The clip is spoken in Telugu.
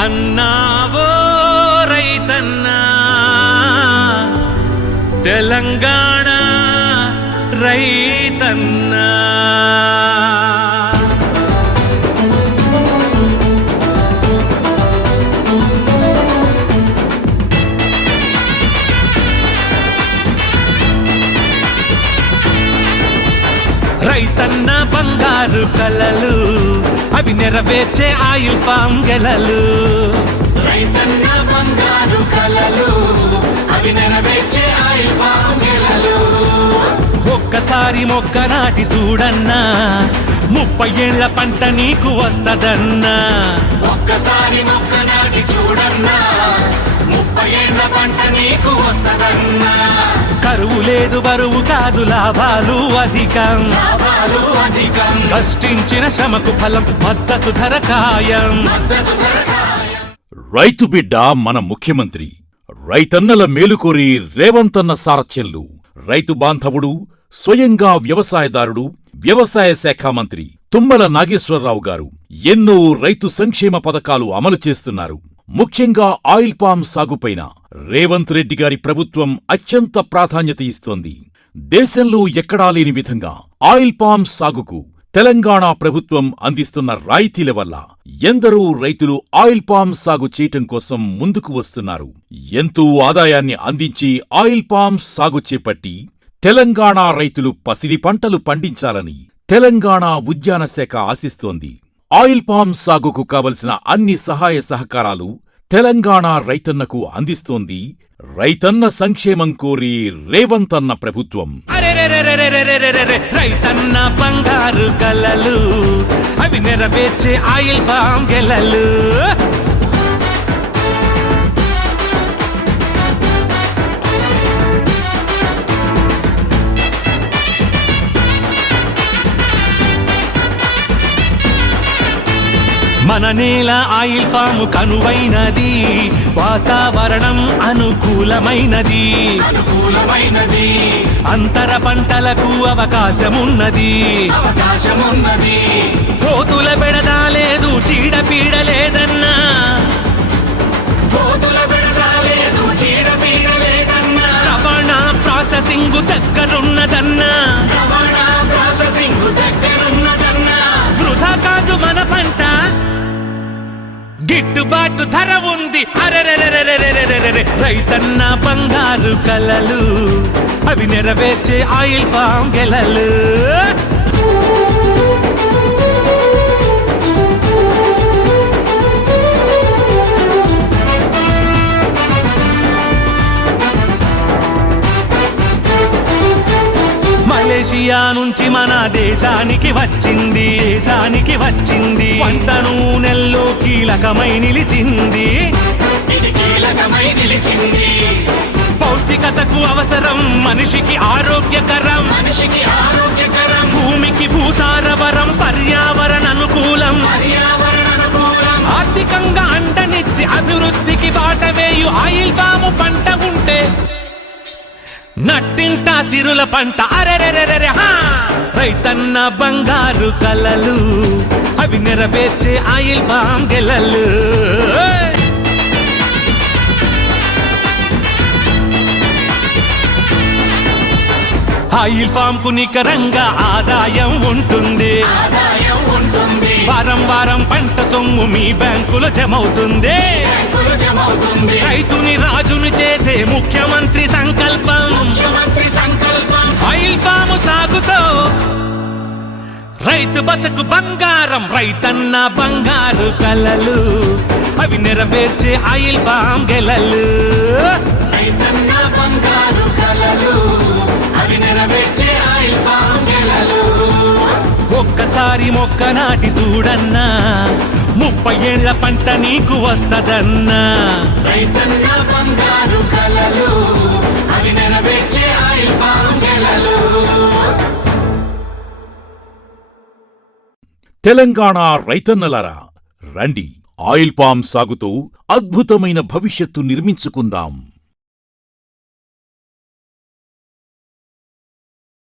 అన్నావో రైతన్నా తెలంగాణ రైతన్నా. రైతన్న బంగారు కలలు అవి నెరవేర్చే ఆయిల్ ఫామ్ గెలలు. రైతన్న బంగారు కలలు అవి నెరవేర్చే ఆయిల్ ఫామ్ గెలలు. ఒక్కసారి మొక్క నాటి చూడన్నా 30 ఏళ్ల పంట నీకు వస్తదన్నా. ఒక్కసారి మొక్క నాటి చూడన్నా 30 ఏళ్ల పంట నీకు వస్తదన్నా. కరువు లేదు బరువు కాదు లాభాలు అధికం. కష్టించిన శ్రమకు ఫలం మద్దతు ధర ఖాయం. రైతు బిడ్డ మన ముఖ్యమంత్రి రైతన్నల మేలుకోరి రేవంతన్న సారథ్యంలో రైతు బాంధవుడు స్వయంగా వ్యవసాయదారుడు వ్యవసాయ శాఖ మంత్రి తుమ్మల నాగేశ్వరరావు గారు ఎన్నో రైతు సంక్షేమ పథకాలు అమలు చేస్తున్నారు. ముఖ్యంగా ఆయిల్ పామ్ సాగుపైన రేవంత్ రెడ్డి గారి ప్రభుత్వం అత్యంత ప్రాధాన్యత ఇస్తోంది. దేశంలో ఎక్కడా లేని విధంగా ఆయిల్ పామ్ సాగుకు తెలంగాణ ప్రభుత్వం అందిస్తున్న రాయితీల వల్ల ఎందరో రైతులు ఆయిల్ పామ్ సాగు చేయటం కోసం ముందుకు వస్తున్నారు. ఎంతో ఆదాయాన్ని అందించే ఆయిల్ పామ్ సాగు చేపట్టి తెలంగాణ రైతులు పసిడి పంటలు పండించాలని తెలంగాణ ఉద్యాన శాఖ ఆశిస్తోంది. ఆయిల్ పామ్ సాగుకు కావలసిన అన్ని సహాయ సహకారాలు తెలంగాణ రైతన్నకు అందిస్తోంది రైతన్న సంక్షేమం కోరి రేవంతన్న ప్రభుత్వం. రైతన్న బంగారు కలలు అవి నెరవేర్చే ఆయిల్ ఫామ్ గెలలు. మన నేల ఆయిల్ ఫామ్ కనువైనది, వాతావరణం అనుకూలమైనది. అంతర పంటలకు అవకాశమున్నది. కోతుల బెడద లేదు, చీడపీడ లేదన్నా. రవాణా ప్రాసెసింగ్ దగ్గరున్నదన్నా. వృధా కాదు మన పంట, గిట్టుబాటు ధర ఉంది. రైతన్న బంగారు కలలు అవి నెరవేర్చే ఆయిల్ ఫామ్ గెలలు. మలేషియా నుంచి మన దేశానికి వచ్చింది. వంట నూనెల్లో కీలకమై నిలిచింది. పౌష్టికతకు అవసరం, మనిషికి ఆరోగ్యకరం. భూమికి భూసారవరం, పర్యావరణ అనుకూలం. ఆర్థికంగా అండనిచ్చి అభివృద్ధికి బాటవేయు ఆయిల్ పాము పంట ఉంటే నట్టింట సిరుల పంట. రైతన్న బంగారు కలలు అవి నెరవేర్చే ఆయిల్ ఫామ్ గెలలు. ఆయిల్ ఫామ్ కు నికరంగా ఆదాయం ఉంటుంది. వారం వారం పంట సొమ్ము మీ బ్యాంకులో జమవుతుంది. రైతుని రాజును చేసే ముఖ్యమంత్రి సంకల్పం. ఆయిల్ ఫామ్ సాగుతో రైతు బతుకు బంగారం. రైతన్న బంగారు కలలు అవి నెరవేర్చే ఆయిల్ ఫామ్ గెలలు. రైతన్న బంగారు కలలు అవి నెరవేర్చే ఆయిల్ ఫామ్ గెలలు. ఒక్కసారి మొక్క నాటి చూడన్నా 30 ఏళ్ల పంట నీకు వస్తదన్నా. రైతన్న బంగారు కలలు అవి నెరవేర్చే ఆయిల్ ఫామ్ గెలలు. తెలంగాణ రైతన్నలారా రండి, ఆయిల్ పామ్ సాగుతో అద్భుతమైన భవిష్యత్తు నిర్మించుకుందాం.